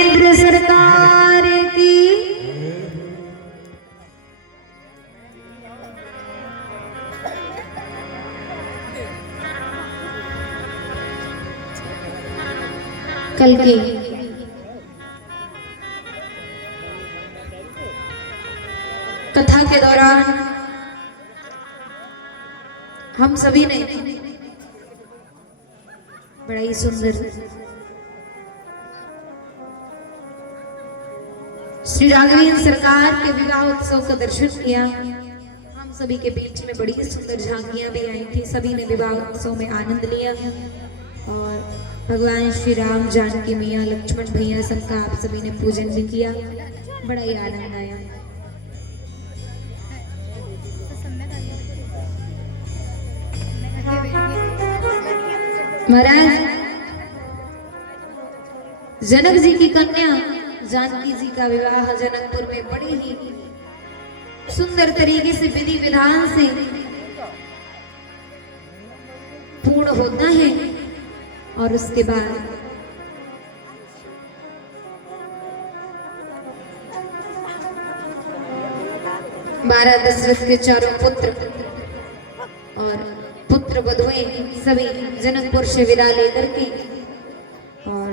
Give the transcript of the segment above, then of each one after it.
केंद्र सरकार की कल की कथा के दौरान हम सभी ने बड़ा ही सुंदर श्री राघवेंद्र सरकार के विवाह उत्सव का दर्शन किया। हम सभी के बीच में बड़ी सुंदर झांकियां भी आई थी। सभी ने विवाह उत्सव में आनंद लिया और भगवान श्री राम, जानकी मैया, लक्ष्मण भैया सबका आप सभी ने पूजन भी किया। बड़ा ही आनंद आया। महाराज जनक जी की कन्या जानकी जी का विवाह जनकपुर में बड़ी ही सुंदर तरीके से विधि विधान से पूर्ण होता है और उसके बाद महाराज दशरथ के चारों पुत्र और पुत्र वधुएं सभी जनकपुर से विदा लेकर के और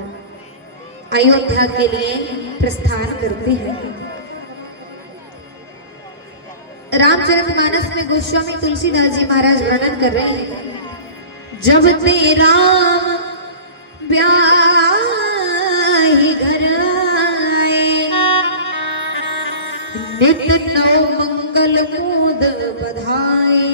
अयोध्या के लिए प्रस्थान करते हैं। रामचरितमानस में गोस्वामी तुलसीदास जी महाराज वर्णन कर रहे हैं, जब ते राम ब्याही घर आए, नित नव मंगल मूद बधाए,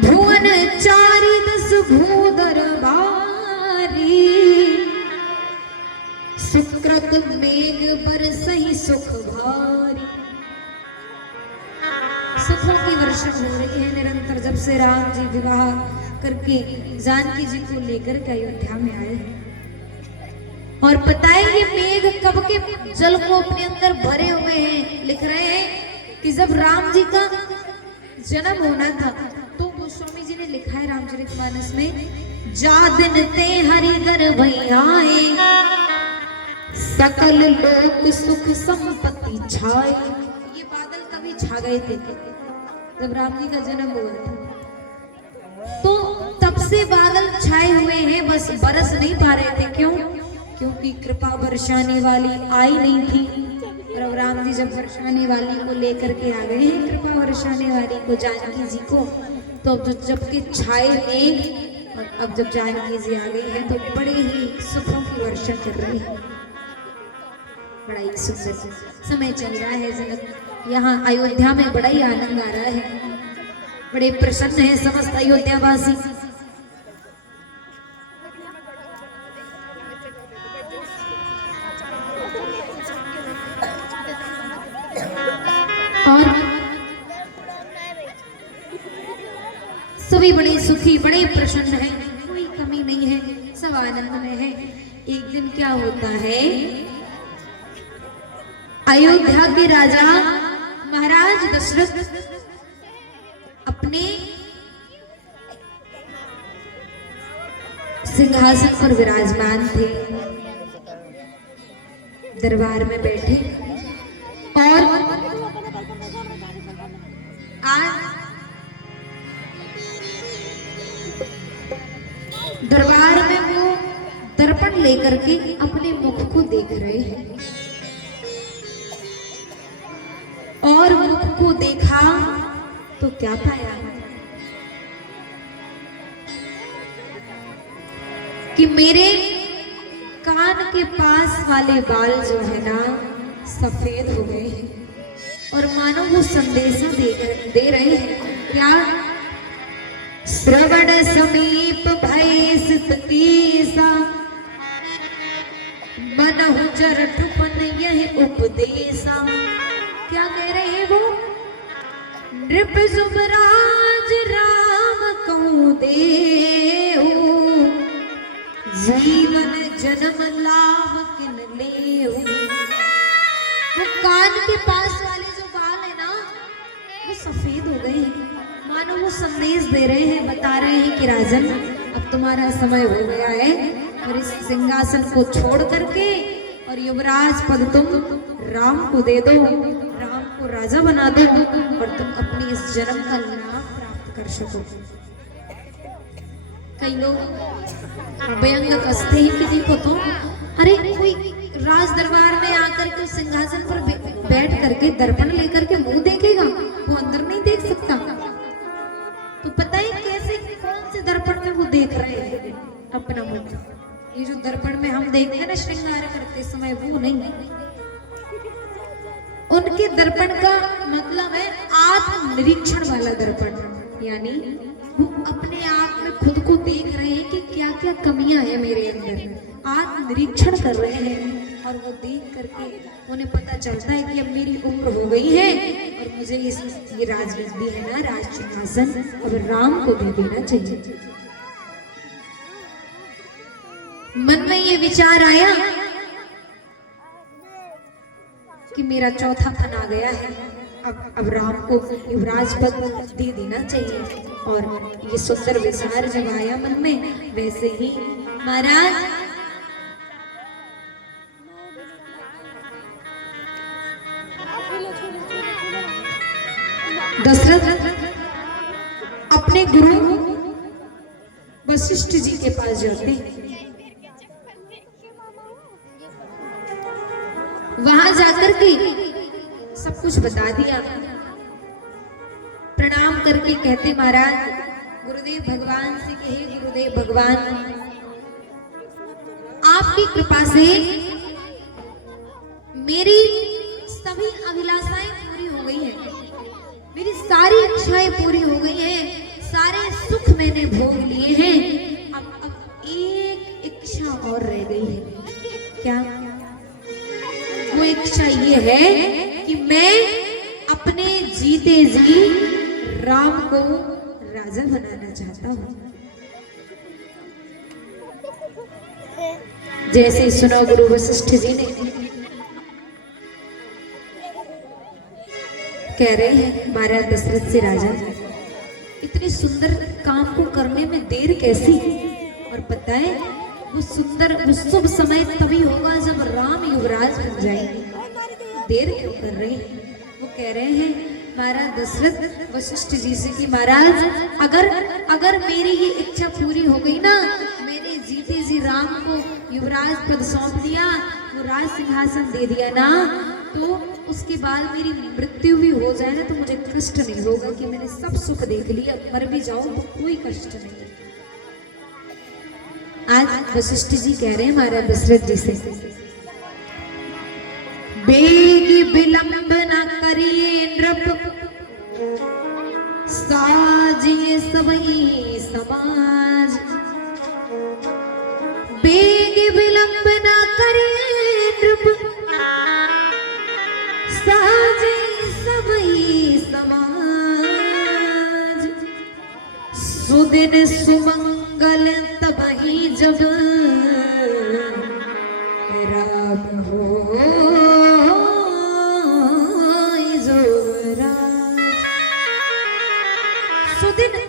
भुवन चारि दस भूधर भारी, सुकृत मेघ बरसहि सुख भारी। सुखों की वर्षा हो रही है निरंतर जब से राम जी विवाह करके जानकी जी को लेकर के अयोध्या में आए और पता है ये मेघ कब के जल को अपने अंदर भरे हुए हैं। लिख रहे हैं कि जब राम जी का जन्म होना था तो गोस्वामी जी ने लिखा है रामचरितमानस में, जा दिन ते हरि गर्भ आए, सकल लोक सुख संपत्ति छाए। ये बादल कभी छा गए थे जब राम जी का जन्म हुआ था, तो तब से बादल छाए हुए हैं, बस बरस नहीं पा रहे थे। क्यों? क्योंकि कृपा बरसाने वाली आई नहीं थी। और अब राम जी जब बरसाने वाली को लेकर के आ गए हैं, कृपा बरसाने वाली को, जानकी जी को, तो अब जबकि छाए मेघ और अब जब जानकी जी आ गई है तो बड़े ही सुखों की वर्षा कर रही है। बड़ा ही सुंदर समय चल रहा है जनक, यहाँ अयोध्या में बड़ा ही आनंद आ रहा है। बड़े प्रसन्न है समस्त अयोध्यावासी। और सभी बड़े सुखी, बड़े प्रसन्न हैं, कोई कमी नहीं है, सब आनंद में है। एक दिन क्या होता है, अयोध्या के राजा महाराज दशरथ अपने सिंहासन पर विराजमान थे, दरबार में बैठे और आज दरबार में वो दर्पण लेकर के अपने मुख को देख रहे हैं और मुख को देखा तो क्या पाया कि मेरे कान के पास वाले बाल जो है ना सफेद हो गए हैं और मानो वो संदेशा दे रहे हैं। क्या? श्रवण समीप भय सित कीसा, मनहु जरठपन यह उपदेशा। क्या कह रहे हैं वो? नृप जुबराज राम कहूँ देहु, जीवन जन्म लाभ किन लेहु। वो कान के पास वाले जो बाल है ना वो सफेद हो गए हैं, मानो वो संदेश दे रहे हैं, बता रहे हैं कि राजन अब तुम्हारा समय हो गया है, और इस सिंहासन को छोड़ करके और युवराज पद तुम राम को दे दो, राम को राजा बना दो और तुम अपनी इस जन्म का लाभ प्राप्त कर सको। कई लोग व्यंग कसते ही कि देखो तो अरे कोई राज दरबार में आकर के सिंहासन पर बैठ करके दर्पण लेकर के मुंह देखेगा, वो अंदर नहीं देख सकता। तो पता है कैसे कौन से दर्पण में वो देख रहे हैं अपना मुंह। ये जो दर्पण में हम देखते हैं ना श्रृंगार करते समय, वो नहीं, उनके दर्पण का मतलब है आत्म निरीक्षण वाला दर्पण। यानी वो अपने आप में खुद को देख रहे हैं कि क्या क्या कमियां हैं मेरे अंदर, आत्म निरीक्षण कर रहे हैं। और वो देख करके उन्हें पता चलता है कि अब मेरी उम्र हो गई है और मुझे ये राजगद्दी है ना, राज सिंहासन, अब राम को दे देना चाहिए। मन में ये विचार आया कि मेरा चौथा फन आ गया है, अब राम को युवराज पद दे देना चाहिए। और ये सुंदर विचार जब आया मन में, वैसे ही महाराज दशरथ अपने गुरु वशिष्ठ जी के पास जाते, वहां जाकर के सब कुछ बता दिया। प्रणाम करके कहते महाराज गुरुदेव भगवान से कहे, गुरुदेव भगवान आपकी कृपा से मेरी सभी अभिलाषाएं पूरी हो गई हैं, मेरी सारी इच्छाएं पूरी हो गई हैं, सारे सुख मैंने भोग लिए हैं। अब एक इच्छा और रह गई है। क्या? वो इच्छा ये है कि मैं अपने जीते जी राम को राजा बनाना चाहता हूं। जैसे सुना गुरु वशिष्ठ जी ने, कह रहे हैं महाराज दशरथ से, राजा इतने सुंदर काम को करने में देर कैसी? और पता है वो सुंदर वो शुभ समय तभी होगा जब राम युवराज बन जाएंगे, देर क्यों कर रहे हैं? वो कह रहे हैं महाराज दशरथ वशिष्ठ जी से कि महाराज अगर मेरी ये इच्छा पूरी हो गई ना, मैंने जीते जी राम को युवराज पद सौंप दिया, वो राज सिंहासन दे दिया ना, तो उसके बाद मेरी मृत्यु भी हो जाए ना तो मुझे कष्ट नहीं होगा कि मैंने सब सुख देख लिया, मर भी जाऊं तो कोई कष्ट नहीं। आज वशिष्ठ जी कह रहे हैं महाराज दशरथ जी से, बेग विलंब न करिए नृप, साजिए सबई समाज। बेग विलंब न करिए नृप, साजिए सबई समाज। सुदिन सुमंगल तबहि जब राम हो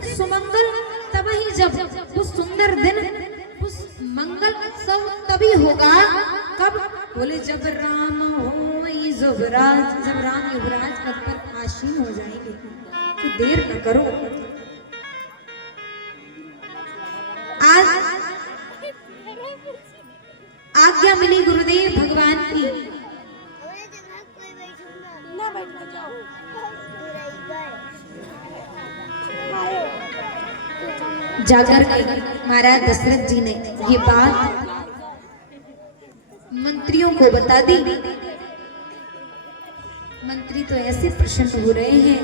सुमंगल तभी जब, वो सुंदर दिन, उस मंगल उत्सव तभी होगा कब? बोले जब राम हो युवराज, जब राम युवराज पद पर आसीन हो जाएंगे। तो देर न करो। आज आज्ञा मिली गुरुदेव भगवान की, जाकर महाराज दशरथ जी ने ये बात मंत्रियों को बता दी। मंत्री तो ऐसे प्रसन्न हो रहे हैं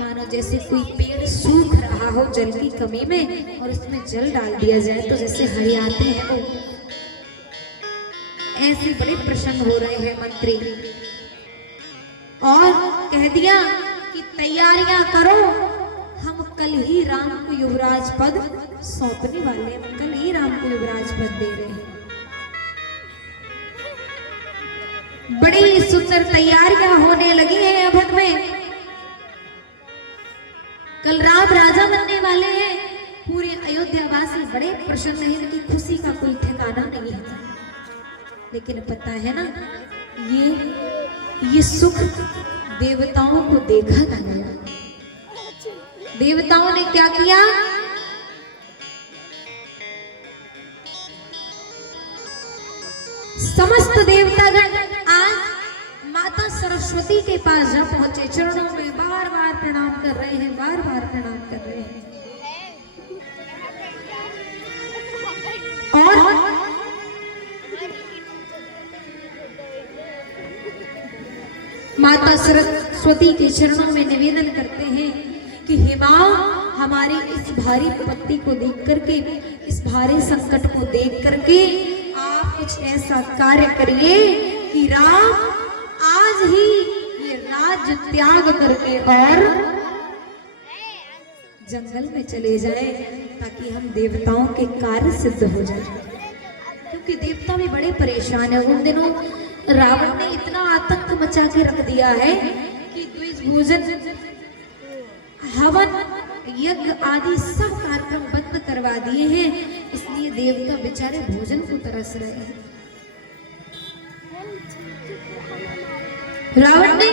मानो जैसे कोई पेड़ सूख रहा हो जल की कमी में और उसमें जल डाल दिया जाए तो जैसे हरियाते हैं, वो ऐसे बड़े प्रसन्न हो रहे हैं मंत्री। और कह दिया कि तैयारियां करो, हम कल ही राम को युवराज पद सौंपने वाले हैं, कल ही राम को युवराज पद दे रहे हैं। बड़ी सुंदर तैयारियां होने लगी हैं अवध में। कल राम राजा बनने वाले हैं, पूरे अयोध्या अयोध्यावासी बड़े प्रसन्न हैं, इनकी खुशी का कोई ठिकाना नहीं है। लेकिन पता है ना, ये सुख देवताओं को देखा ना गया। देवताओं ने क्या किया? समस्त देवतागण आज माता सरस्वती के पास जा पहुंचे, चरणों में बार बार प्रणाम कर रहे हैं, बार बार प्रणाम कर रहे हैं। और माता सरस्वती के चरणों में निवेदन करते हैं कि हे मां, हमारी इस भारी विपत्ति को देख करके, इस भारी संकट को देख करके आप कुछ ऐसा कार्य करिए कि राम आज ही ये राज्य त्याग करके और जंगल में चले जाए, ताकि हम देवताओं के कार्य सिद्ध हो जाए। क्योंकि देवता भी बड़े परेशान है। उन दिनों रावण ने इतना आतंक मचा के रख दिया है कि द्विज भोजन, हवन, यज्ञ आदि सब कार्यक्रम बंद करवा दिए हैं। इसलिए देवता बेचारे भोजन को तरस रहे हैं। रावण ने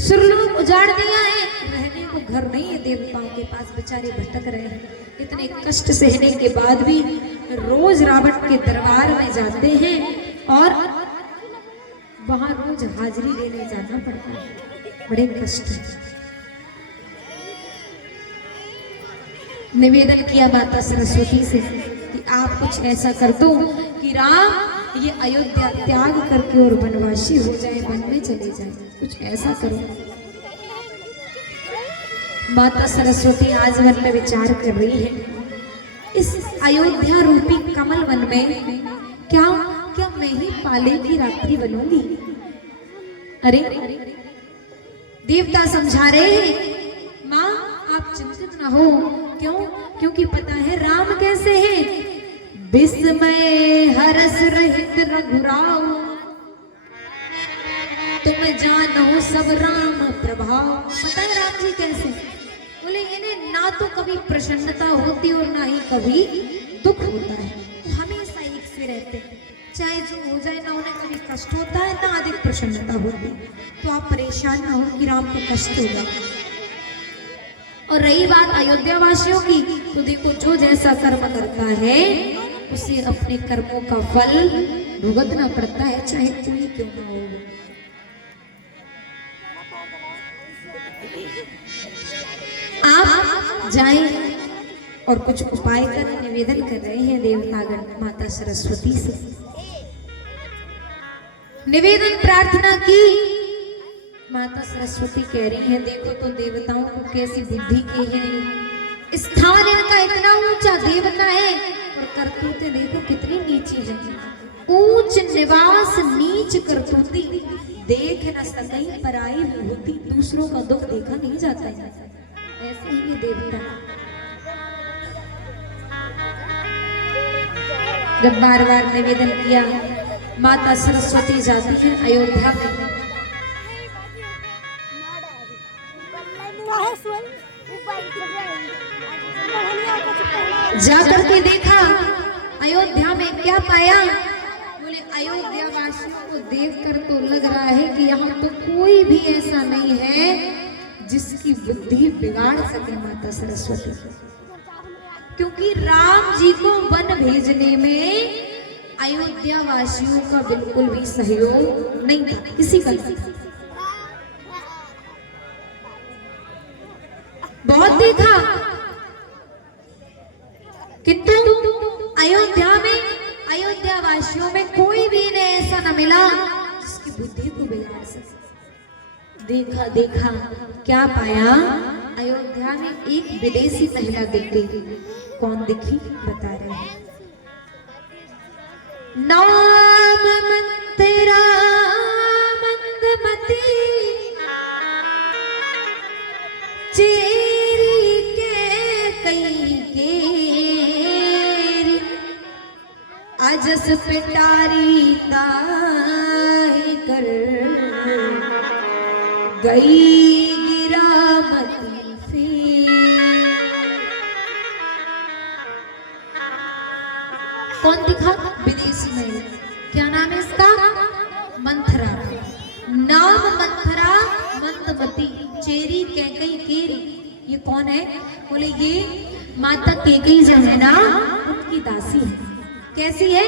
सुरलोक उजाड़ दिया है, रहने को घर नहीं है देवताओं के पास, बेचारे भटक रहे हैं। इतने कष्ट सहने के बाद भी रोज रावण के दरबार में जाते हैं और वहां रोज हाजिरी लेने जाना पड़ता है। बड़े कष्ट है। निवेदन किया माता सरस्वती से कि आप कुछ ऐसा कर दो कि राम ये अयोध्या त्याग करके और वनवासी हो जाए, वन में चले जाए, कुछ ऐसा करो। माता सरस्वती आज मन में विचार कर रही है, इस अयोध्या रूपी कमल वन में क्या मैं ही पाले की रात्रि बनूंगी? अरे देवता समझा रहे हैं, मां आप चिंतित ना हो। क्यों? क्योंकि पता है राम कैसे हैं। विस्मय हरस रहित रघुराव, तुम जानो सब राम प्रभाव। पता है राम जी कैसे? बोले इन्हें ना तो कभी प्रसन्नता होती और ना ही कभी दुख होता है, हमेशा एक से रहते हैं। चाहे जो हो जाए ना, उन्हें कभी कष्ट होता है ना अधिक प्रसन्नता होती। तो आप परेशान ना हो कि राम को कष्ट होगा। और रही बात अयोध्या वासियों की, तो देखो जो जैसा कर्म करता है उसे अपने कर्मों का फल भुगतना पड़ता है, चाहे कोई क्यों ना हो। आप जाएं और कुछ उपाय कर निवेदन कर रहे हैं देवतागण माता सरस्वती से। निवेदन प्रार्थना की। माता सरस्वती कह रही है, देखो तो देवताओं को कैसी बुद्धि की है। स्थान इनका इतना ऊंचा, देवता है, और करतूतें देखो कितनी नीची है। ऊंच निवास नीच करतूती, देख न सकई पराई होती। दूसरों का दुख देखा नहीं जाता है, ऐसे ही ये देवता। जब बार बार निवेदन किया, माता सरस्वती जाती है अयोध्या में। जाकर के देखा अयोध्या में, क्या पाया? बोले अयोध्या वासियों को देखकर तो लग रहा है कि यहाँ तो कोई भी ऐसा नहीं है जिसकी बुद्धि बिगाड़ सके माता सरस्वती। क्योंकि राम जी को वन भेजने में अयोध्या वासियों का बिल्कुल भी सहयोग नहीं था, किसी का नहीं। बहुत देखा, किंतु अयोध्या वासियों में कोई भी इन्हें ऐसा न मिला जिसकी बुद्धि को बिगाड़ सके। देखा देखा क्या पाया? अयोध्या में एक विदेशी महिला दिख गई। कौन दिखी? बता रहे हैं। नाम तेरा मंदमती, चेरी के कई के अजस पिटारी ताही कर गई गिरामती। क्या नाम है इसका? मंथरा। नाम मंथरा मंदमती चेरी कैकई केरी। ये कौन है? बोले ये माता कैकई जो है ना उनकी दासी है। कैसी है?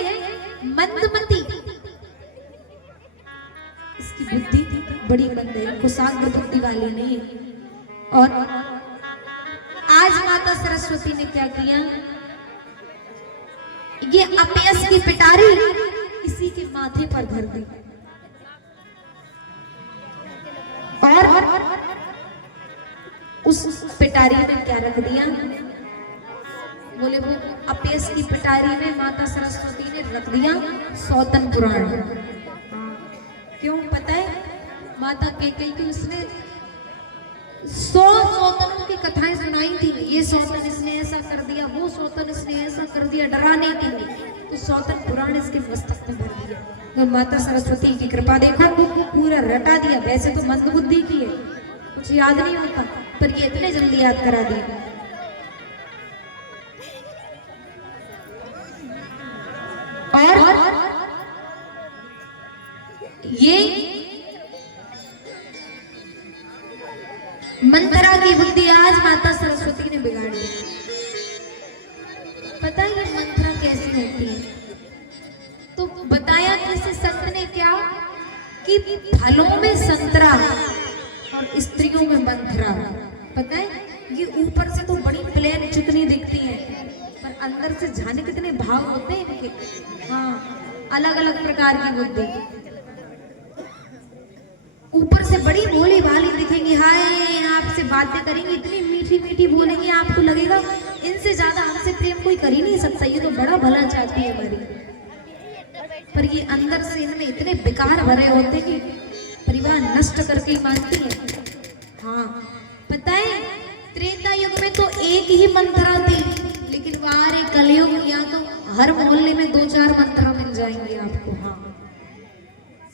मंदमती। इसकी बुद्धि बड़ी मंद है, कुशाग्र बुद्धि वाली नहीं है। और आज माता सरस्वती ने क्या किया? ये अपयस की पिटारी इसी के माथे पर धर दी और उस पिटारी में क्या रख दिया? बोले वो अपयस की पिटारी में माता सरस्वती ने रख दिया सौतन पुराण। क्यों पता है? माता कैकेयी की उसने 100 सौतनों की कथाएं सुनाई थी। ये सौतन इसने ऐसा कर दिया, वो सौतन इसने ऐसा कर दिया, डराने के लिए। तो सौतन पुराण इसके मस्तक में भर दिया। तो माता सरस्वती की कृपा देखो, पूरा रटा दिया। वैसे तो मंदबुद्धि की है, कुछ याद नहीं होता, पर ये इतने जल्दी याद करा दिया। और ये मंत्रा की बुद्धि आज माता सरस्वती ने बिगाड़ी। पता है ये मंत्रा कैसी होती है? तो बताया किसी संत ने क्या कि फलों में संतरा और स्त्रियों में मंत्रा। पता है ये ऊपर से तो बड़ी प्लेन चिकनी दिखती है, पर अंदर से जाने कितने भाव होते हैं इनके। हाँ, अलग अलग प्रकार की बुद्धि। ऊपर से बड़ी भोली भाली दिखेंगी, हाय आपसे बातें करेंगी, इतनी मीठी मीठी बोलेंगी, आपको लगेगा इनसे ज्यादा हमसे प्रेम कोई कर ही नहीं सकता, ये तो बड़ा भला चाहती है हमारी। पर ये अंदर से इनमें इतने बेकार भरे होते कि परिवार नष्ट करके ही मानती है। हाँ पता है त्रेता युग में तो एक ही मंत्रा थी, लेकिन वारे कलयुग यहाँ तो हर मोहल्ले में 2-4 मंत्रा मिल जाएंगे आपको। हाँ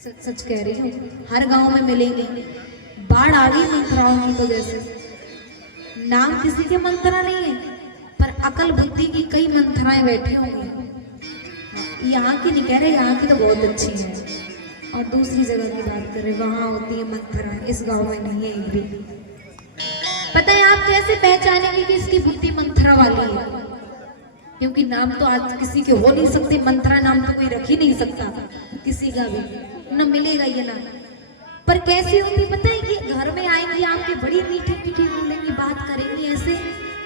सच सच कह रही हूँ, हर गांव में मिलेंगे। बाढ़ आ गई मंत्राओं की वजह से। नाम किसी के मंत्रा नहीं है, पर अकल बुद्धि की कई मंत्राएं बैठी होंगी। यहाँ की नहीं कह रहे, यहाँ की तो बहुत अच्छी है, और दूसरी जगह की बात करें वहां होती है मंत्रा, इस गांव में नहीं है एक भी। पता है आप कैसे पहचानेंगे कि इसकी बुद्धि मंत्रा वाली है? क्योंकि नाम तो आज किसी के हो नहीं सकते, मंत्रा नाम तो कोई रख ही नहीं सकता किसी का भी, न मिलेगा ये नाम। पर कैसी होती पता है? ये घर में आएंगी आपके, बड़ी मीठी मीठी बोलेंगी, बात करेंगी ऐसे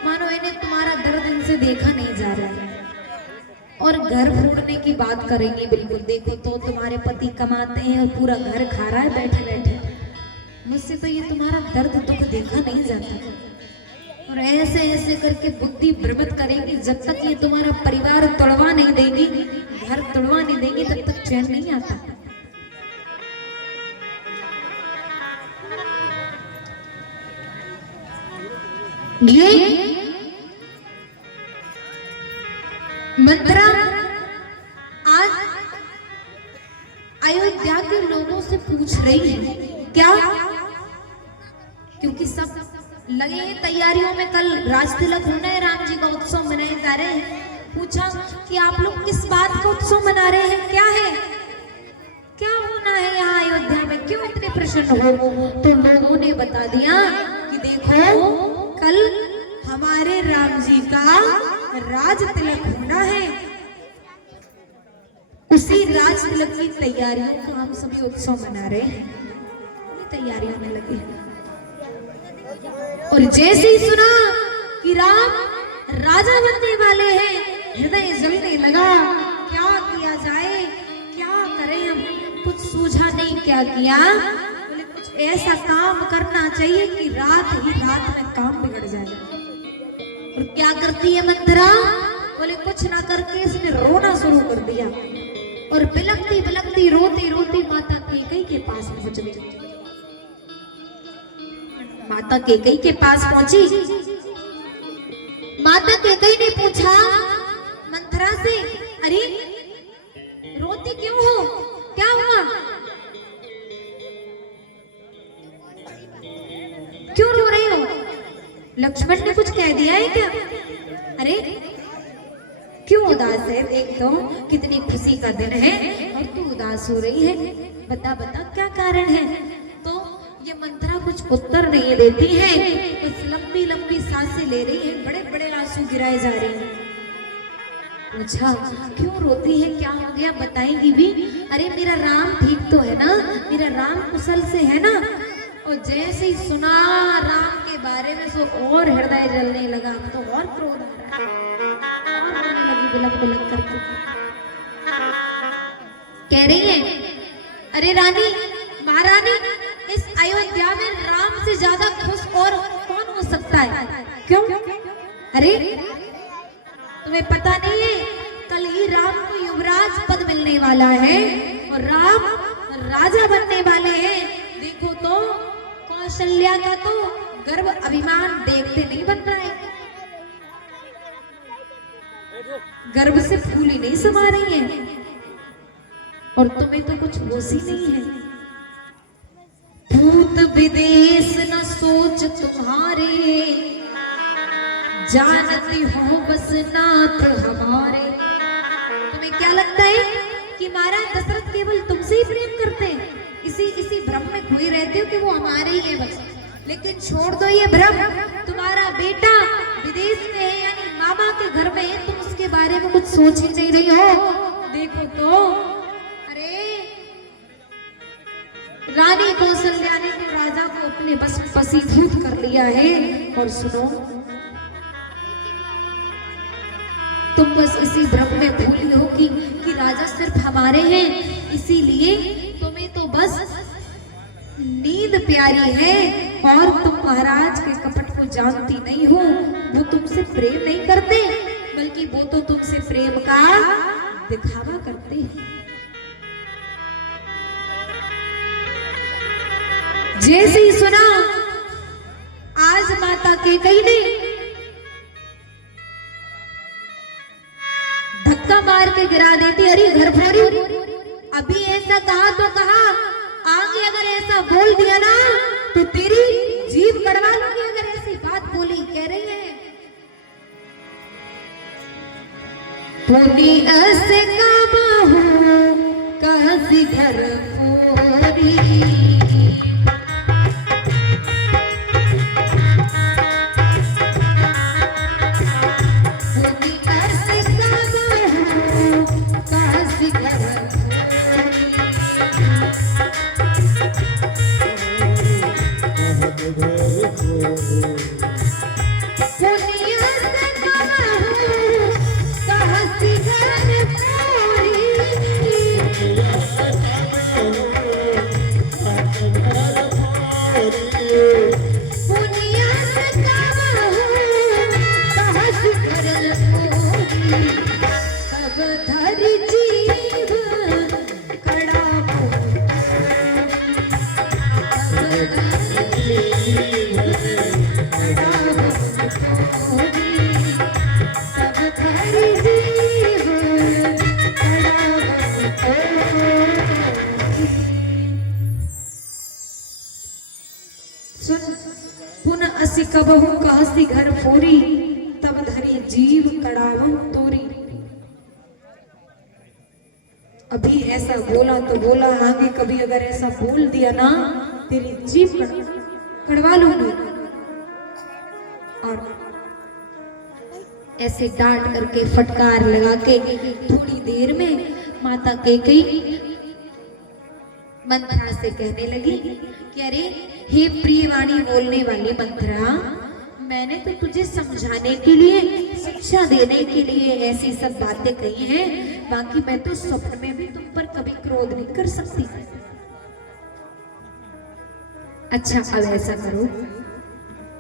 मानो इन्हें तुम्हारा दर्द इनसे देखा नहीं जा रहा है, और घर फोड़ने की बात करेंगी बिल्कुल। देखो तो तुम्हारे पति कमाते हैं और पूरा घर खा रहा है बैठे बैठे, मुझसे तो ये तुम्हारा दर्द दुख देखा नहीं जाता। और ऐसे ऐसे करके बुद्धि भ्रमित करेगी, जब तक ये तुम्हारा परिवार तोड़वा नहीं देगी, घर तोड़वा नहीं देगी, तब तक चैन नहीं आता। ये मंत्रा आज अयोध्या के लोगों से पूछ रही है। क्या? क्योंकि सब लगे हैं तैयारियों में, कल राज तिलक होना है, राम जी का उत्सव मनाए जा रहे हैं। पूछा कि आप लोग किस बात का उत्सव मना रहे हैं, क्या है, क्या होना है यहाँ अयोध्या में, क्यों इतने प्रसन्न हो? तो लोगों ने बता दिया कि देखो कल हमारे राम जी का राज तिलक होना है, उसी राज तिलक की तैयारियों का हम सभी उत्सव मना रहे हैं। तैयारियों में लगे, और जैसे ही सुना कि राम राजा बनने वाले हैं, हृदय जलने लगा। क्या किया जाए, क्या करें हम, कुछ सूझा नहीं। क्या किया? बोले कुछ ऐसा काम करना चाहिए कि रात ही रात में काम बिगड़ जाए। और क्या करती है मंत्रा? बोले कुछ ना करके इसने रोना शुरू कर दिया, और बिलखती बिलखती रोती रोती माता कैकेयी के पास पहुंच गई। माता कैकेयी के पास पहुंची। माता कैकेयी ने पूछा मंत्रा से, अरे रोती क्यों हो, क्या हुआ, क्यों रो रही हो? लक्ष्मण ने कुछ कह दिया है क्या? अरे क्यों उदास है? देख तो कितनी खुशी का दिन है और तू उदास हो रही है। बता बता क्या कारण है? तो ये मंत्रा कुछ उत्तर नहीं देती है, बस लंबी लंबी सांसें ले रही है, बड़े बड़े आंसू गिराए जा रहे हैं। पूछा क्यों रोती है, क्या हो गया, बताएंगी भी? अरे मेरा राम ठीक तो है ना, मेरा राम कुशल से है ना? और जैसे ही सुना राम के बारे में सो और हृदय जलने लगा, तो और क्रोध आ रहा है और रोने लगी बिलक बिलक करके। कह रही है अरे रानी महारानी, इस अयोध्या में राम से ज्यादा खुश और कौन हो सकता है? क्यों? अरे तुम्हें पता नहीं है कल ही राम को युवराज पद मिलने वाला है और राम राजा बनने वाले हैं। देखो तो कौशल्या का तो गर्व अभिमान देखते नहीं बन रहा है, गर्व से फूल ही नहीं समा रही है और तुम्हें तो कुछ होश ही नहीं है। भूत विदेश न सोच तुम्हारे, जानती हो बस नाथ हमारे। तुम्हें क्या लगता है कि महाराज दशरथ केवल तुमसे ही प्रेम करते हैं? इसी भ्रम में खोई रहते हो कि वो हमारे ही है बस। लेकिन छोड़ दो ये भ्रम, तुम्हारा बेटा विदेश में है यानी मामा के घर में है, तुम उसके बारे में कुछ सोच ही नहीं रही हो। देखो तो अरे रानी कौशल्या ने तो राजा को अपने बस वशीभूत कर लिया है। और सुनो, तुम बस इसी भ्रम में भूली हो कि राजा सिर्फ हमारे हैं, इसीलिए तुम्हें तो बस नींद प्यारी है और तुम महाराज के कपट को जानती नहीं हो। वो तुमसे प्रेम नहीं करते, बल्कि वो तो तुमसे प्रेम का दिखावा करते हैं। जैसे ही सुना आज माता कैकेयी ने धक्का मार के गिरा देती, अरे घर फोड़ी, अभी ऐसा कहा तो कहा, आगे अगर ऐसा बोल दिया ना तो तेरी जीभ कड़वा लूंगी अगर ऐसी बात बोली। कह रही है पुनी ऐसे काबा हो कहसी घर फोड़ी, कबहू कहसी घर फोरी, तब धरी जीव कड़ावम तोरी। अभी ऐसा बोला तो बोला, आगे कभी अगर ऐसा बोल दिया ना तेरी जीव कड़वा लूंगी। और ऐसे डांट करके फटकार लगा के थोड़ी देर में माता कैकेयी मंथरा से कहने लगी कि अरे हे प्रियवाणी बोलने वाली मंथरा, मैंने तो तुझे समझाने के लिए, शिक्षा देने के लिए ऐसी सब बातें कही हैं, बाकी मैं तो स्वप्न में भी तुम पर कभी क्रोध नहीं कर सकती। अच्छा अब ऐसा करो,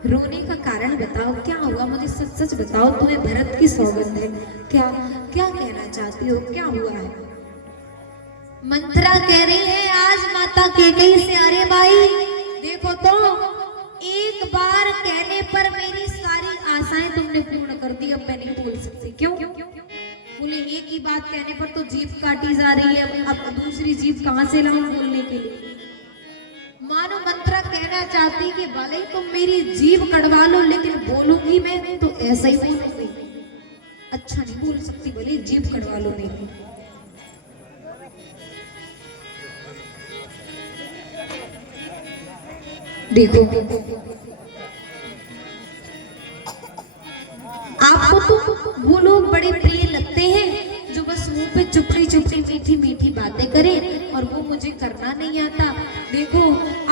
रोने का कारण बताओ, क्या हुआ मुझे सच सच बताओ, तुम्हें भरत की सौगंध है, क्या क्या कहना चाहती हो, क्या हुआ है? मंथरा कह रही है आज माता कैकेयी से, अरे भाई देखो तो एक बार कहने पर मेरी सारी आशाएं तुमने पूर्ण कर दी, अब मैं नहीं बोल सकती। क्यों? बोले एक ही बात कहने पर तो जीभ काटी जा रही है, अब दूसरी जीभ कहां से लाऊं बोलने के लिए? मानो मंत्रा कहना चाहती कि भले ही तुम मेरी जीभ कड़वा लो, लेकिन बोलूंगी मैं तो ऐसा ही बोलूंगी। अच्छा नहीं बोल सकती, बोले जीभ कटवा लो मेरी। देखो आपको तो वो लोग बड़े प्रिय लगते हैं जो बस मुंह पे चुपड़ी चुपड़ी मीठी मीठी बातें करें, और वो मुझे करना नहीं आता। देखो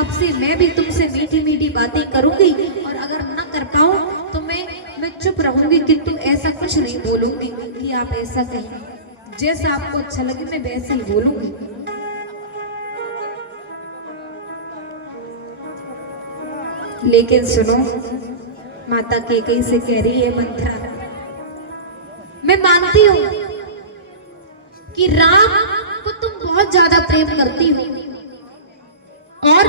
अब से मैं भी तुमसे मीठी मीठी बातें करूंगी, और अगर ना कर पाऊं तो मैं चुप रहूंगी, किंतु ऐसा कुछ नहीं बोलूंगी कि आप ऐसा कहें। जैसा आपको अच्छा लगे मैं वैसे ही बोलूंगी। लेकिन सुनो, माता कैकेयी से कह रही है मंथरा, मैं मानती हूँ कि राम को तुम बहुत ज्यादा प्रेम करती हो, और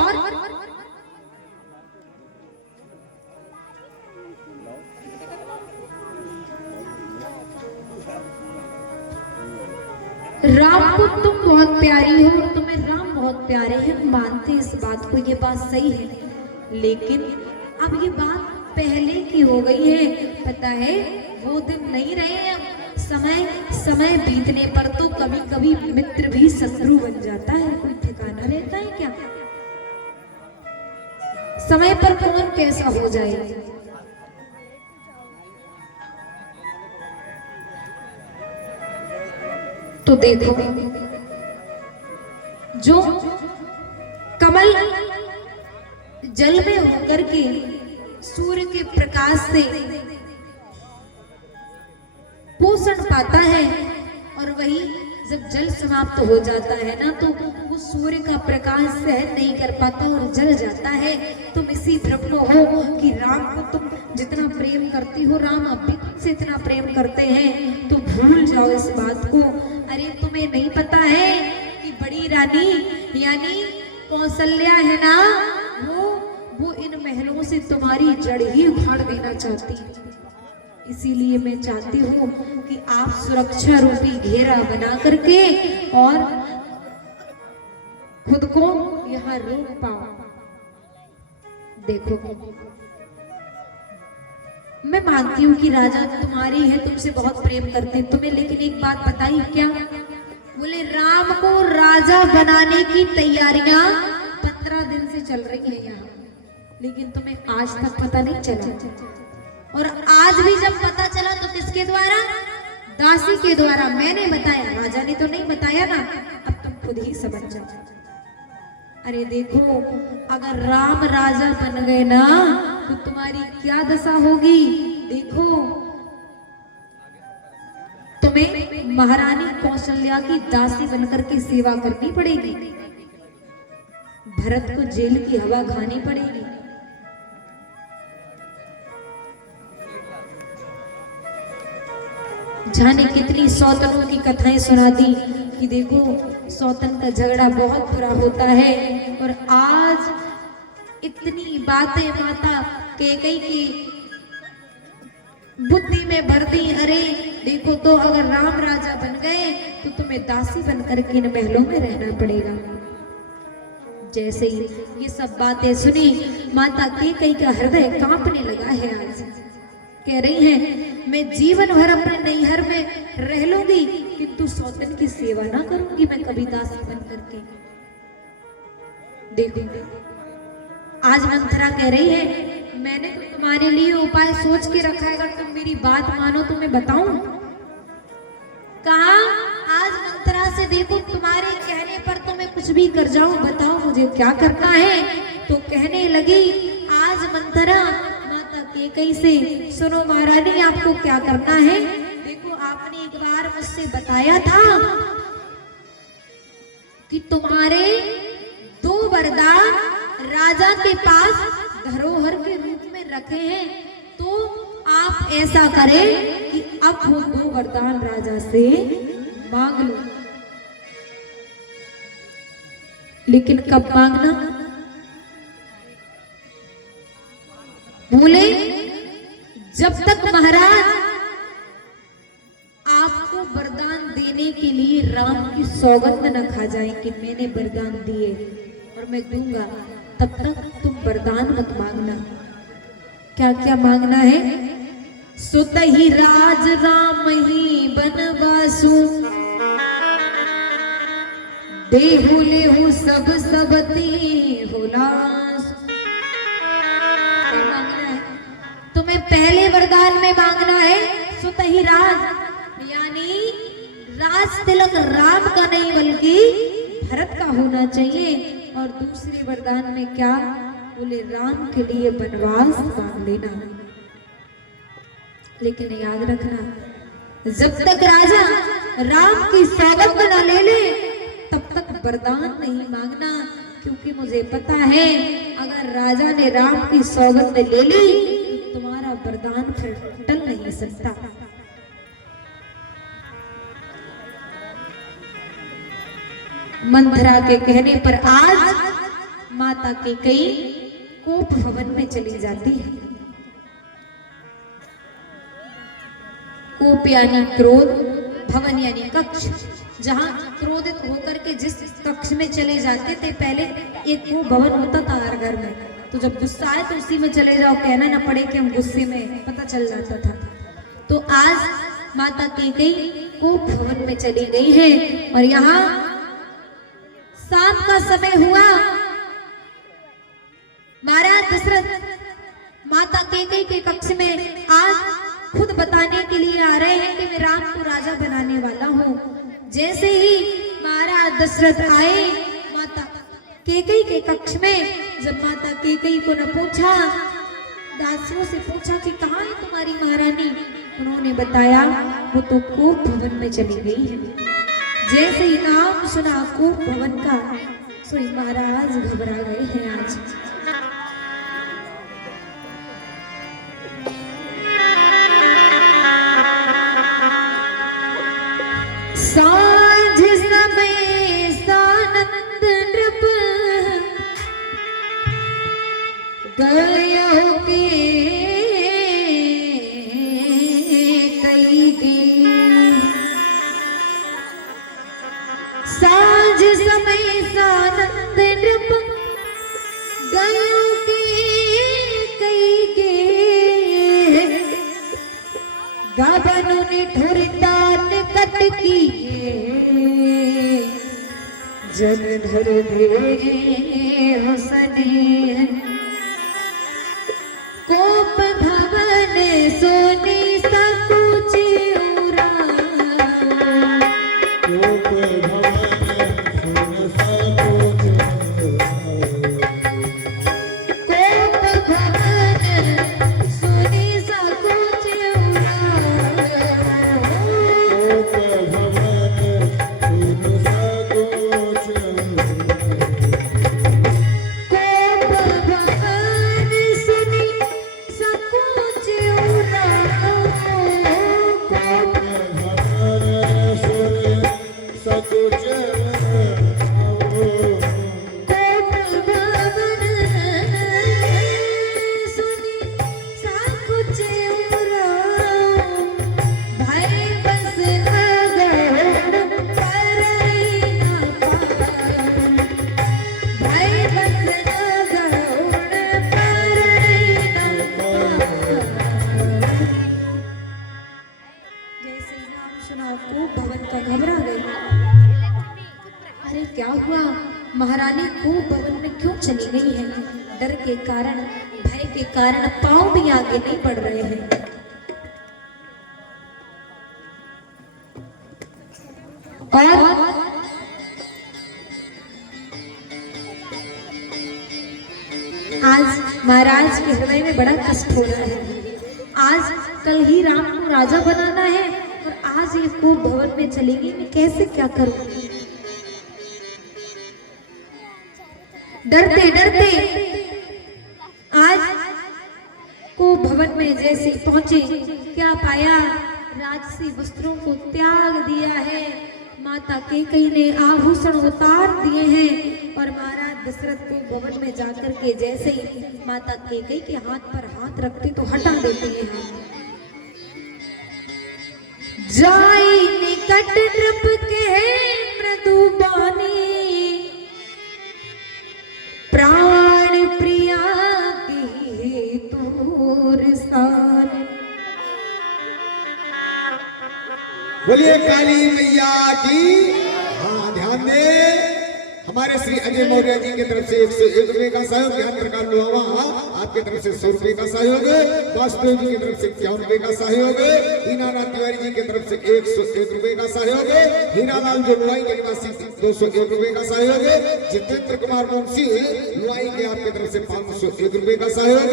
राम को तुम बहुत प्यारी हो और तुम्हें राम बहुत प्यारे हैं, मानते इस बात को, ये बात सही है। लेकिन अब ये बात पहले की हो गई है, पता है वो दिन नहीं रहे। अब समय बीतने पर तो कभी कभी मित्र भी शत्रु बन जाता है, कोई ठिकाना रहता है क्या? समय पर कौन कैसा हो जाए। तो देखो, जो कमल जल में होकर के सूर्य के प्रकाश से पोषण पाता है, और वही जब जल समाप्त हो जाता है ना, तो वो सूर्य का प्रकाश सहन नहीं कर पाता और जल जाता है। तुम इसी भ्रम में हो कि राम को तुम जितना प्रेम करती हो, राम अब भी तुमसे इतना प्रेम करते हैं, तो भूल जाओ इस बात को। अरे तुम्हें नहीं पता है कि बड़ी रानी यानी कौशल्या है ना, वो इन महलों से तुम्हारी जड़ ही उखाड़ देना चाहती है। इसीलिए मैं चाहती हूँ कि आप सुरक्षा रूपी घेरा बना करके और खुद को यहाँ रोक पाओ। देखो मैं मानती हूँ कि राजा तुम्हारी है, तुमसे बहुत प्रेम करते हैं तुम्हें, लेकिन एक बात बताई क्या? बोले राम को राजा बनाने की तैयारियां 15 दिन से चल रही है यहाँ, लेकिन तुम्हें आज तक पता नहीं चला। और आज भी जब पता चला तो किसके द्वारा? दासी के द्वारा। मैंने बताया, राजा ने तो नहीं बताया ना। अब तुम खुद ही समझ जाओ। अरे देखो, अगर राम राजा बन गए ना तो तुम्हारी क्या दशा होगी। देखो तुम्हें महारानी कौशल्या की दासी बनकर के सेवा करनी पड़ेगी, भरत को जेल की हवा खानी पड़ेगी। जाने कितनी सौतनों की कथाएं सुना दी कि देखो सौतन का झगड़ा बहुत बुरा होता है, और आज इतनी बातें माता कैकेयी की बुद्धि में भर दी। अरे देखो, तो अगर राम राजा बन गए तो तुम्हें दासी बनकर के इन महलों में रहना पड़ेगा। जैसे ही ये सब बातें सुनी, माता कैकेयी का हृदय कांपने लगा है। आज कह रही हैं, मैं जीवन भर अपने नैहर में रह लूंगी, किंतु सौतन की सेवा ना करूंगी मैं कभी दासी बन करके। देखो आज मंथरा कह रही है, मैंने तो तुम्हारे लिए उपाय सोच के रखा है, अगर तुम मेरी बात मानो तो मैं बताऊं। कहा आज मंथरा से, देखो तुम्हारे कहने पर तो मैं कुछ भी कर जाऊं, बताओ मुझे क्या करना है। तो कहने लगी आज मंथरा माता कैकेयी से, सुनो महारानी आपको क्या करना है। देखो आपने एक बार मुझसे बताया था कि तुम्हारे 2 वरदान राजा के पास धरोहर के रूप में रखे हैं, तो आप ऐसा करें कि अब वो 2 वरदान राजा से मांग लो। लेकिन कब मांगना? बोले जब तक महाराज आपको वरदान देने के लिए राम की सौगंध न खा जाए कि मैंने वरदान दिए और मैं दूंगा, तब तक तुम वरदान मत मांगना। क्या क्या मांगना है सुत ही राज राम ही बनवासु, देहुले हूँ सब सबती हुलास। तुम्हें पहले वरदान में मांगना है सुत ही राज, यानी राज तिलक राम का नहीं बल्कि भरत का होना चाहिए। और दूसरे वरदान में क्या बोले, राम के लिए वनवास मांग लेना। लेकिन याद रखना, जब तक राजा राम की सौगंध न ले ले तब तक वरदान नहीं मांगना, क्योंकि मुझे पता है अगर राजा ने राम की सौगंध ले ली तो तुम्हारा वरदान फिर टल नहीं सकता। मंथरा के कहने पर आज माता कैकेयी कोप भवन में चली जाती है। कोप यानी क्रोध, भवन यानी कक्ष, जहां क्रोधित होकर के जिस कक्ष में चले जाते थे, पहले एक वो भवन होता था हर घर में, तो जब गुस्सा आए तो उसी में चले जाओ, कहना ना पड़े कि हम गुस्से में, पता चल जाता था। तो आज माता कैकेयी कोप भवन में चली गई है और यहाँ शाम का समय हुआ। महाराज दशरथ माता कैकेयी के कक्ष में आज खुद बताने के लिए आ रहे हैं कि मैं राम को राजा बनाने वाला हूँ। जैसे ही महाराज दशरथ आए माता कैकेयी के कक्ष में, जब माता कैकेयी को न पूछा, दासियों से पूछा कि कहाँ है तुम्हारी महारानी, उन्होंने बताया वो तो कोप भवन में चली गई है। जैसे ही नाम सुना कोप भवन का, सोई महाराज घबरा गए हैं आज। सांझ समय सानंद नृप गयो के कई गे, सांझ समय सानंद नृप गयो के कई गे, गाबनु निठुरता निकट की जलधर दे हुसने, कोप भवन सोनी सकुचे उरा, कोप भवन सोनी सकुचे, कोप भवन सोनी सकुचे उरा, कोप भवन सोनी सकुचे, कोप भवन सोनी सकुचे उरा, कोप भवन सोनी सकुचे, कोप भवन सोनी सकुचे उरा, भाई बस नगौड़ परई न पार, भाई बस नगौड़ परई न पार। जैसे ही नाम सुना कोप भवन का घबरा गई। अरे क्या हुआ, महारानी कोप भवन में क्यों चली गई है? डर के कारण, भय के कारण पांव भी आगे नहीं बढ़ रहे हैं। और आज महाराज के हृदय में बड़ा कष्ट हो रहा है। आज कल ही राम को राजा बनाना है और आज ये कोप भवन में चलेगी, मैं कैसे क्या करूं? डरते डरते आज कोप भवन में जैसे पहुंचे, क्या पाया, राजसी वस्त्रों को त्याग दिया है, माता कैकेयी ने आभूषण उतार दिए हैं और महाराज दशरथ को भवन में जाकर के जैसे ही माता कैकेयी के हाथ पर हाथ रखते तो हटा देते हैं। जाई निकट नृप के मृदु बानी, प्राण प्रिया की तूर सान, बोलिए काली मैया की। हाँ ध्यान दे, हमारे श्री अजय मौर्य जी की तरफ से 101 रुपए का सहयोग, ज्ञान प्रकाश लोहावा आपके तरफ से 100 रुपए का सहयोग, वासुदेव जी की तरफ से 51 रुपए का सहयोग, दीनानाथ तिवारी जी की तरफ से 101 रुपए का सहयोग, हीरालाल जो लुआई के निवासी 201 रुपए का सहयोग, जितेंद्र कुमार मुंशी लुआई के आपके तरफ से 501 रुपए का सहयोग,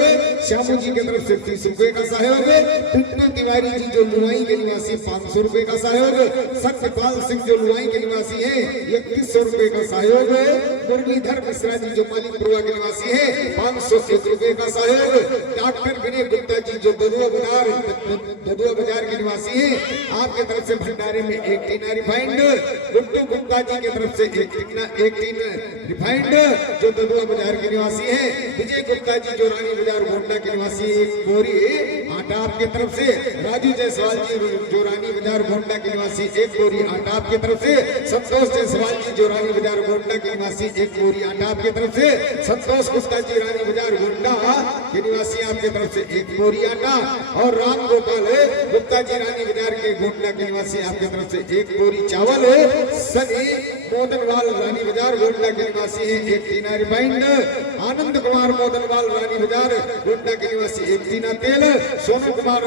श्यामू जी की तरफ से 30 रुपए का सहयोग, पिंटू तिवारी जी जो लुआई के निवासी 500 रुपए का सहयोग, सत्यपाल सिंह जो लुआई के निवासी है 3100 रुपए का सहयोग, मुरलीधर मिश्रा जी जो मालिकपुरा के निवासी है 501 रुपए का सहयोग, डॉक्टर विनय गुप्ता जी जो ददुआ बाजार के निवासी है आपके तरफ से भंडारे में 1 टीना रिफाइंड, गुड्डू गुप्ता जी की तरफ से 1 टीन रिफाइंड जो ददुआ बाजार के निवासी है, विजय गुप्ता जी जो रानी बाजार गोंडा के निवासी 1 बोरी आटा आपके तरफ से, राजू जायसवाल जी जो रानी बाजार गोंडा के निवासी 1 बोरी आटा आपके तरफ से, संतोष जायसवाल जी जो रानी बाजार गोंडा के निवासी 1 बोरी आटा आपके तरफ से, संतोष गुप्ता जी रानी बाजार गोंडा के निवासी आपके तरफ से 1 बोरी आटा, और राम गोपाल गुप्ता जी रानी बाजार के गोंडा के निवासी आपके तरफ से 1 बोरी चावल, सनी मोदनवाल रानी बाजार गोंडा के निवासी है 1 टीना रिफाइंड, आनंद कुमार मोदनवाल रानी बाजार गोंडा के निवासी 1 टीना तेल, सोनू कुमार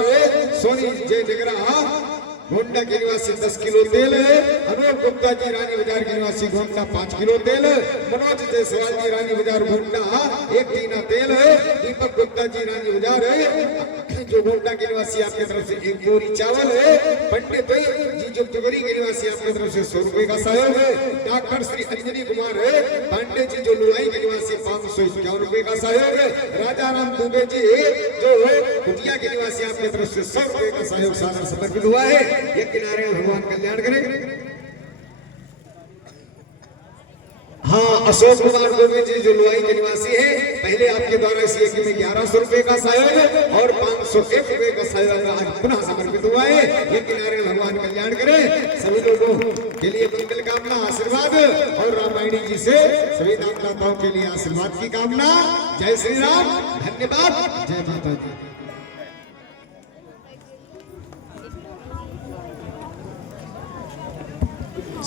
सोनी जय जगरा गोंडा के निवासी 10 किलो तेल, अनूप गुप्ता जी रानी बाजार के निवासी गोंडा 5 किलो तेल, मनोज जायसवाल जी रानी बाजार गोंडा 1 टीना तेल, दीपक गुप्ता जी रानी बाजार जो गोंडा के निवासी आपके तरफ से 1 बोरी चावल, पंडित जी जो तिवारी के निवासी आपके तरफ से 100 रुपए का सहयोग, डॉक्टर श्री अंजनी कुमार पांडे जी जो लुआई के निवासी 551 रुपए का सहयोग, राजा राम दुबे जी जो कुटिया के निवासी आपके तरफ से 100 रुपए का सहयोग सादर समर्पित हुआ है। ये किनारे भगवान कल्याण करें। हाँ, अशोक कुमार दुबे जी जो लुआई के निवासी है, पहले आपके द्वारा इस यज्ञ में 1100 रुपए का सहयोग और 501 रुपए का सहयोग आज पुनः समर्पित हुआ है। ये किनारे भगवान कल्याण करें। सभी लोगों के लिए मंगल कामना आशीर्वाद, और रामायणी जी से सभी दानदाताओं के लिए आशीर्वाद की कामना। जय श्री राम, धन्यवाद, जय माता दी।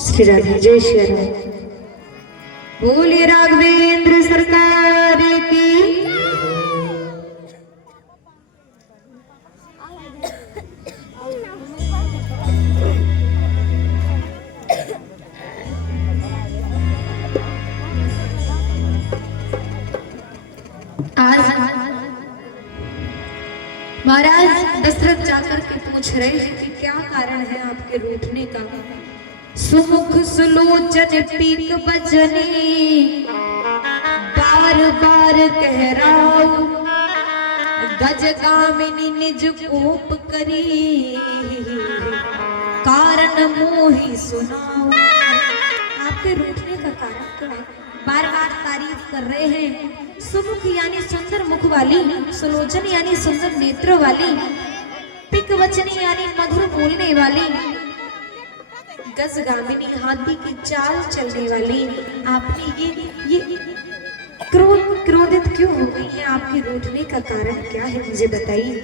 श्री राधे, जय श्री राम। बोलिए राघवेंद्र सरकार की। आज महाराज दशरथ जाकर के पूछ रहे हैं कि क्या कारण है आपके रूठने का। सुमुख सुलोचन टीक बजने बार बार कह राऊ, गजगामिनी निज कोप करी कारण मोहि सुनाओ। आपके रूठने का कारण क्या है? बार बार तारीफ कर रहे हैं। सुमुख यानी सुंदर मुख वाली, सुलोचन यानी सुंदर नेत्र वाली, टिक वचनी यानी मधुर बोलने वाली, गजगामिनी हाथी की चाल चलने वाली। आपने ये क्रोधित क्यों हो गई है? आपके रूठने का कारण क्या है, मुझे बताइए।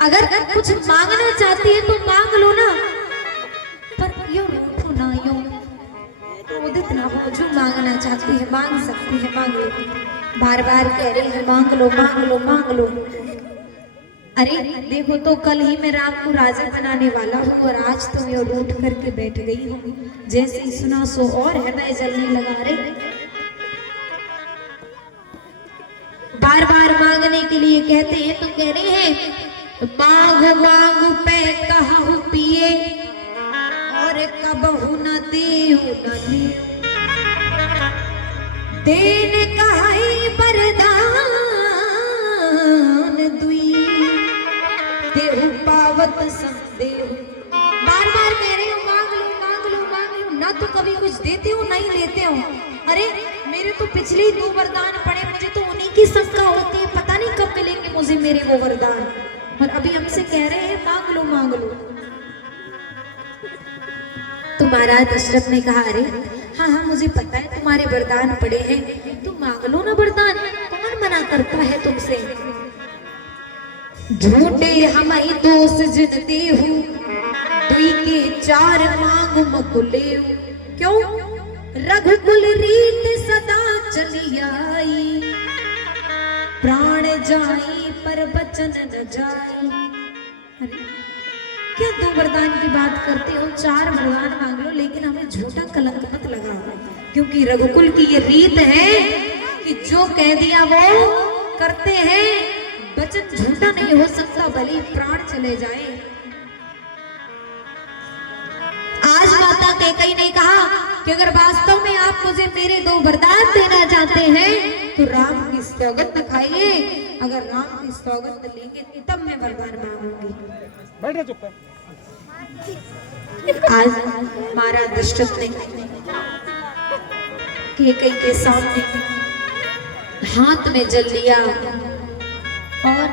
अगर कुछ मांगना चाहती है तो मांग लो ना, पर यूं रूठो ना, यूं क्रोधित ना हो। जो मांगना चाहती है मांग सकती है, मांग लो। बार बार कह रही है मांग लो मांग लो मांग लो। अरे देखो तो, कल ही मैं राम को राजा बनाने वाला हूँ और आज तुम ये रूठ करके बैठ गई हो। जैसे ही सुना सो और हृदय जलने लगा। रे बार बार मांगने के लिए कहते हैं तो कह रहे हैं मांग मांग पे कहूँ पिए और कबहू न देहु न ले, देने कहाई वरदान दुई देहु पावत संदेह। बार बार कह रहे हो मांग लो मांग लो मांग लो, ना तो कभी कुछ देते हो नहीं लेते हो। अरे मेरे तो पिछले 2 वरदान पड़े, मुझे तो उन्हीं की शंका होती है, पता नहीं कब मिलेंगे मुझे मेरे वो वरदान। और अभी हमसे कह रहे हैं मांग लो मांग लो। तो महाराज दशरथ ने कहा अरे हाँ हाँ मुझे पता है तुम्हारे वरदान पड़े हैं, तुम मांग लो ना वरदान, कौन मना करता है तुमसे। झूठे हम ही दोष जिन देहु दुई के चार मांग मुकुले, क्यों रघुकुल रीत सदा चली आई, प्राण जाई पर बचन न जाई। क्या दो वरदान की बात करते हो, चार वरदान मांग लो, लेकिन हमें झूठा कलंक मत लगाओ, क्योंकि रघुकुल की ये रीत है कि जो कह दिया वो करते हैं, वचन झूठा नहीं हो सकता, भले प्राण चले जाए। आज माता कैकेयी ने कहा कि अगर वास्तव में आप मुझे मेरे दो वरदान देना चाहते हैं तो राम की सौगंध खाइए, अगर राम की सौगंध लेंगे तब मैं वरदान मांगूंगी। बैठ चुप कर। आज महाराज दशरथ ने कैकेयी के सामने हाथ में जल लिया और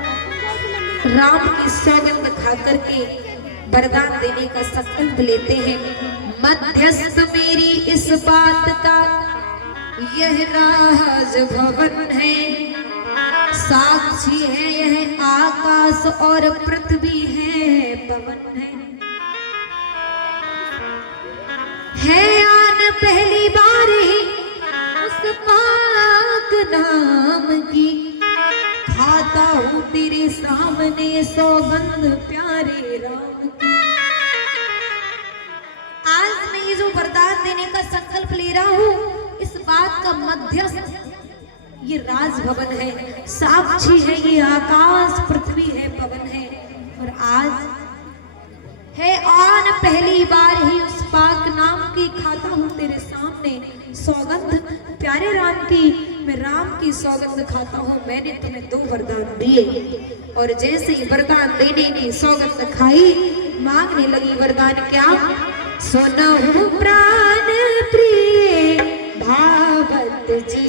राम की सौगंध खा करके वरदान देने का संकल्प लेते हैं। मध्यस्थ मेरी इस बात का यह राज भवन है, साक्षी है यह आकाश और पृथ्वी है पवन है आन पहली बार ही उस पाक नाम की, खाता हूँ तेरे सामने सौगंध प्यारे राम की। आज मैं ये जो वरदान देने का संकल्प ले रहा हूँ, इस बात का मध्यस्थ ये राज भवन है, साक्षी है ये आकाश पृथ्वी है पवन है, और आज है आन पहली बार ही उस पाक नाम की, खाता हूँ तेरे सामने सौगंध प्यारे राम की, मैं राम की सौगंध खाता हूँ। मैंने तुम्हें दो वरदान दिए, और जैसे ही वरदान देने की सौगंध खाई, मांगने लगी वरदान क्या, सुनहु प्राण प्रिय भावत जी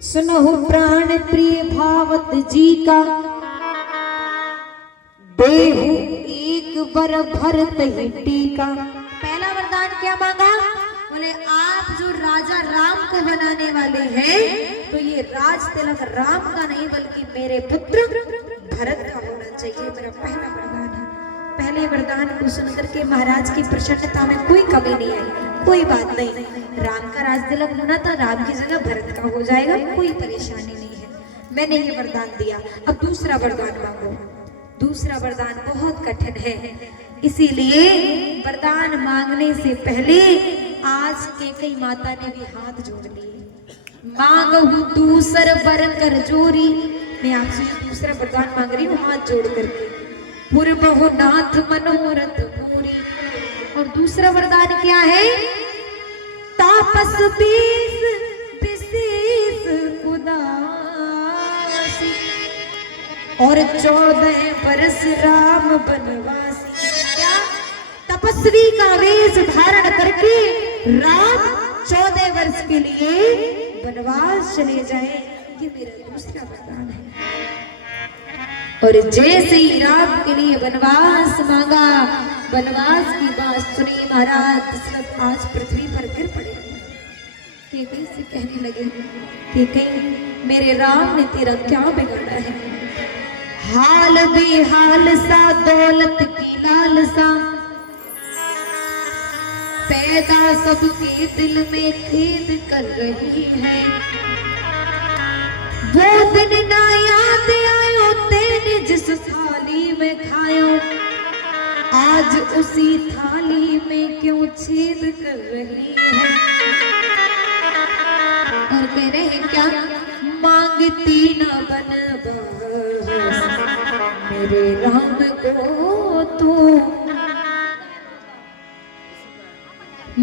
सुनहु प्राण प्रिय भावत जी का, देहु एक बर भरत ही टीका। पहला वरदान क्या मांगा, बोले आप जो राजा राम को बनाने वाले हैं, तो ये राज तिलक राम का नहीं बल्कि मेरे पुत्र भरत का होना चाहिए, मेरा पहला वरदान है। पहले वरदान को सुनकर के महाराज की प्रसन्नता में कोई कमी नहीं आई, कोई बात नहीं, राम का राज तिलक होना था, राम की जगह भरत का हो जाएगा, कोई परेशानी नहीं है, मैंने ये वरदान दिया। अब दूसरा वरदान मांगो। दूसरा वरदान बहुत कठिन है, इसीलिए वरदान मांगने से पहले आज कैकेयी माता ने भी हाथ जोड़ लिए। मांगहु दूसर वर कर जोरी, मैं आपसे दूसरा वरदान मांग रही हूँ हाथ जोड़ करके। पूर्वहु नाथ मनोरथ पूरी, और दूसरा वरदान क्या है, तापस बीस विशेष उदासी, और 14 बरस राम बनवासी। क्या, तपस्वी का वेश धारण करके राम 14 वर्ष के लिए वनवास चले जाए, ये मेरा दूसरा वरदान है। और जैसे ही राम के लिए वनवास मांगा, वनवास की बात सुनी महाराज दशरथ आज पृथ्वी पर गिर पड़े। कैकई से कहने लगे कि कहीं मेरे राम ने तेरा क्या बिगाड़ा है। हाल बेहाल सा दौलत की लालसा पैदा सबके दिल में खेद कर रही है। वो दिन ना याद आयो तेने जिस थाली में खायो, आज उसी थाली में क्यों छेद कर रही है। और कह रहे हैं क्या, मांगती ना बनवास मेरे राम को तू,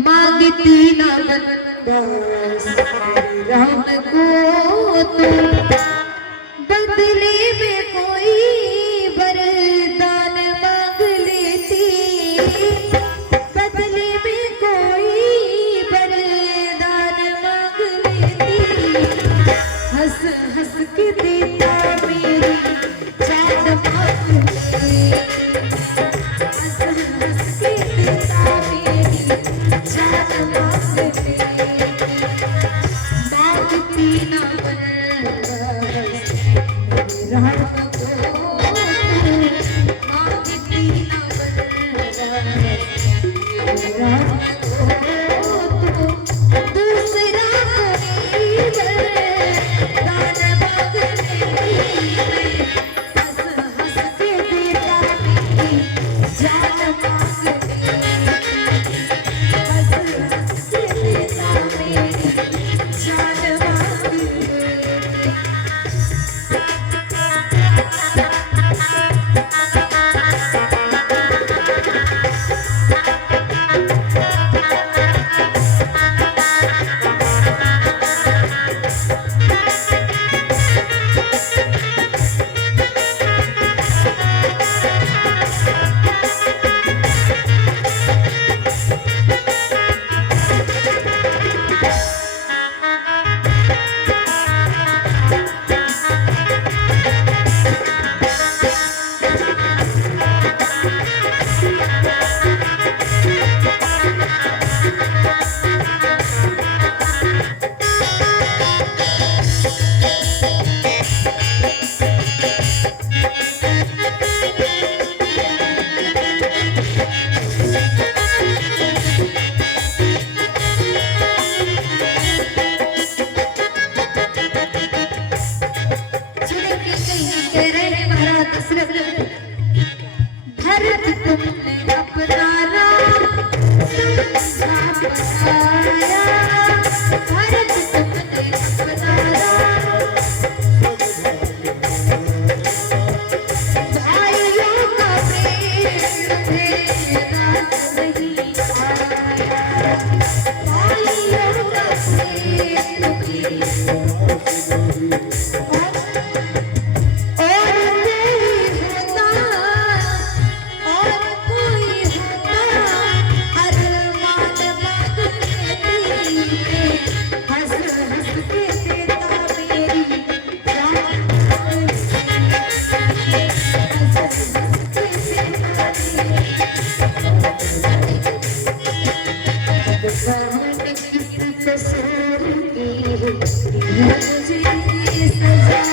मांगती ना बनवास मेरे राम को तू, बदले में कोई वरदान मांग लेती, बदले में कोई वरदान मांग लेती। हंस हंस के देता मेरी जान मांग लेती, हंस हंस के देता मेरी जान मांग लेती। मांगती ना बनवास राम को, मांगती ना बनवास राम को, दूसरा कोई वरदान मांग लेती। हंस हंस के देता मेरी जान मांग लेती, हंस हंस के देता मेरी जान मांग लेती। भरत तुमने अपना राम समझा बताया, भरत तुमने अपना राम भाइयों का प्रेम मेरा नहीं आया, भाइयों का प्रेम मुझे सजा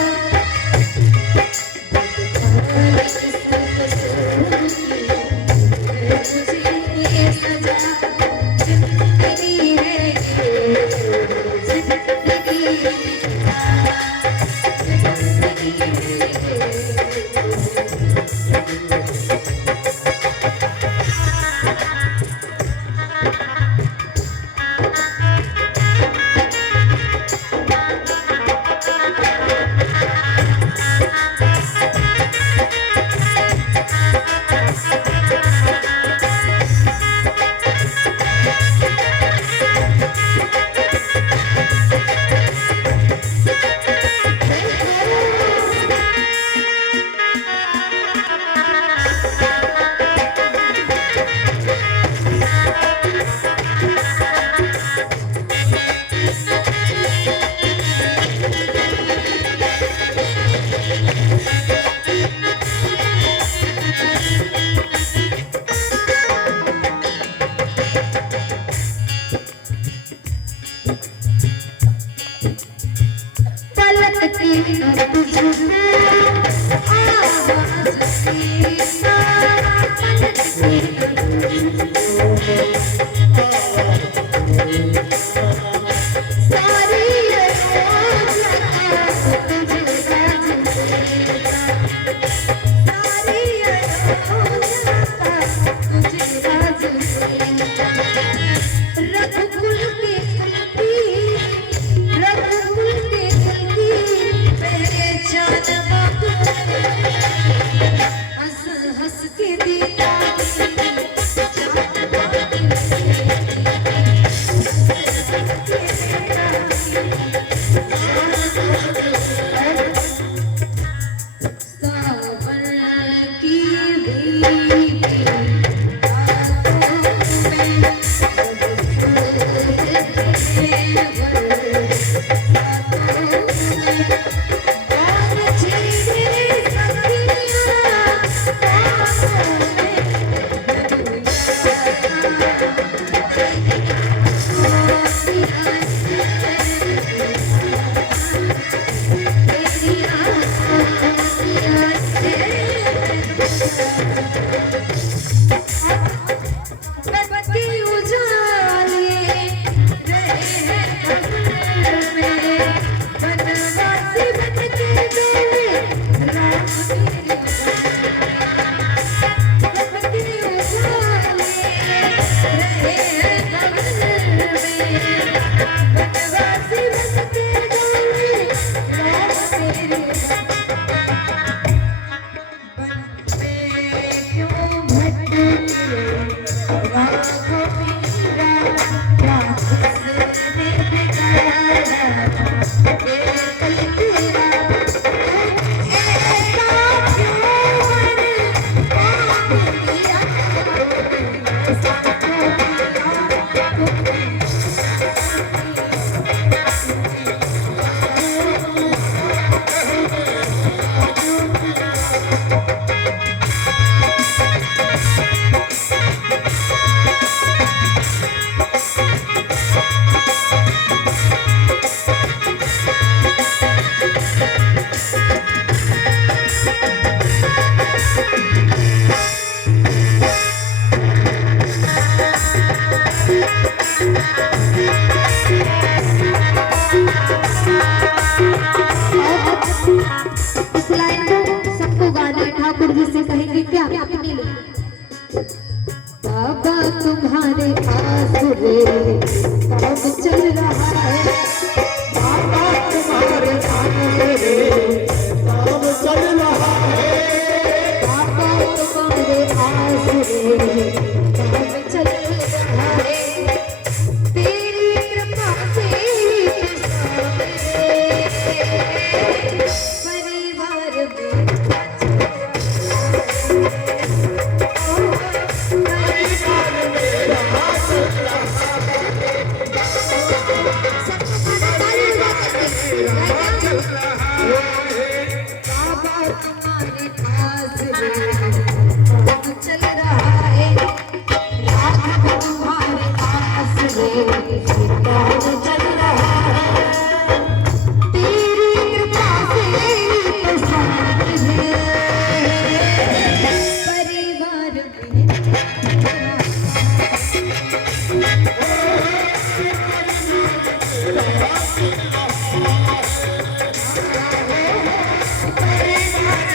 परिवार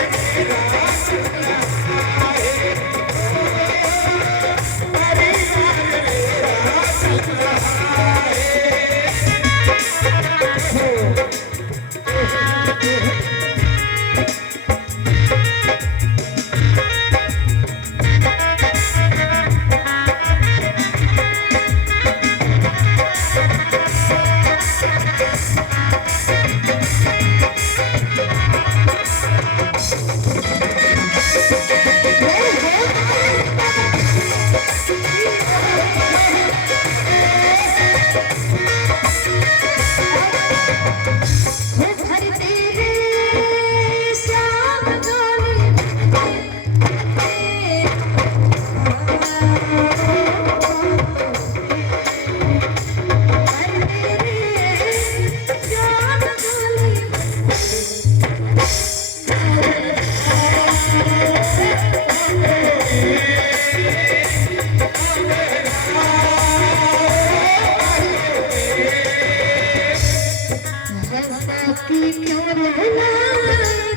की क्यों रुलाए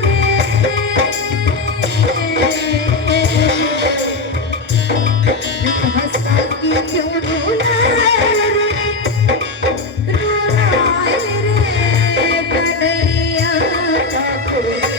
रे, हंसा की क्यों रुलाए रे, रुलाए रे कन्हैया ठाकुर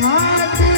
हाथ